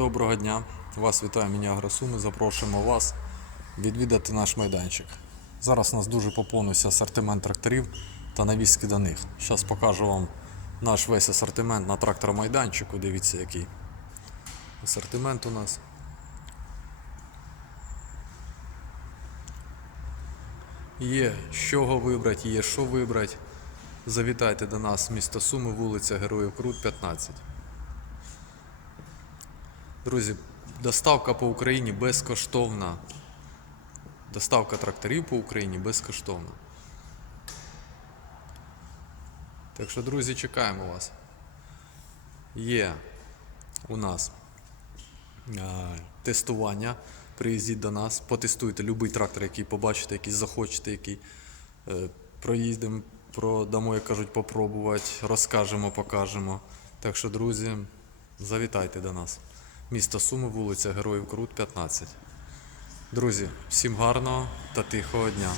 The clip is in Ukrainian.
доброго дня. Вас вітає мені Агросуми. Запрошуємо вас відвідати наш майданчик. Зараз у нас дуже поповнився асортимент тракторів та навіски до них. Зараз покажу вам наш весь асортимент на тракторомайданчику. Дивіться, який асортимент у нас. Є з чого вибрати, є що вибрати. Завітайте до нас, місто Суми, вулиця Героїв Крут, 15. Друзі, доставка по Україні безкоштовна. Доставка тракторів по Україні безкоштовна. Так що, друзі, чекаємо вас. Є у нас е, тестування. Приїздіть до нас, потестуйте будь-який трактор, який побачите, який захочете, який е, проїздимо, продамо, як кажуть, попробувати, розкажемо, покажемо. Так що, друзі, завітайте до нас. Місто Суми, вулиця Героїв Крут, 15. Друзі, всім гарного та тихого дня.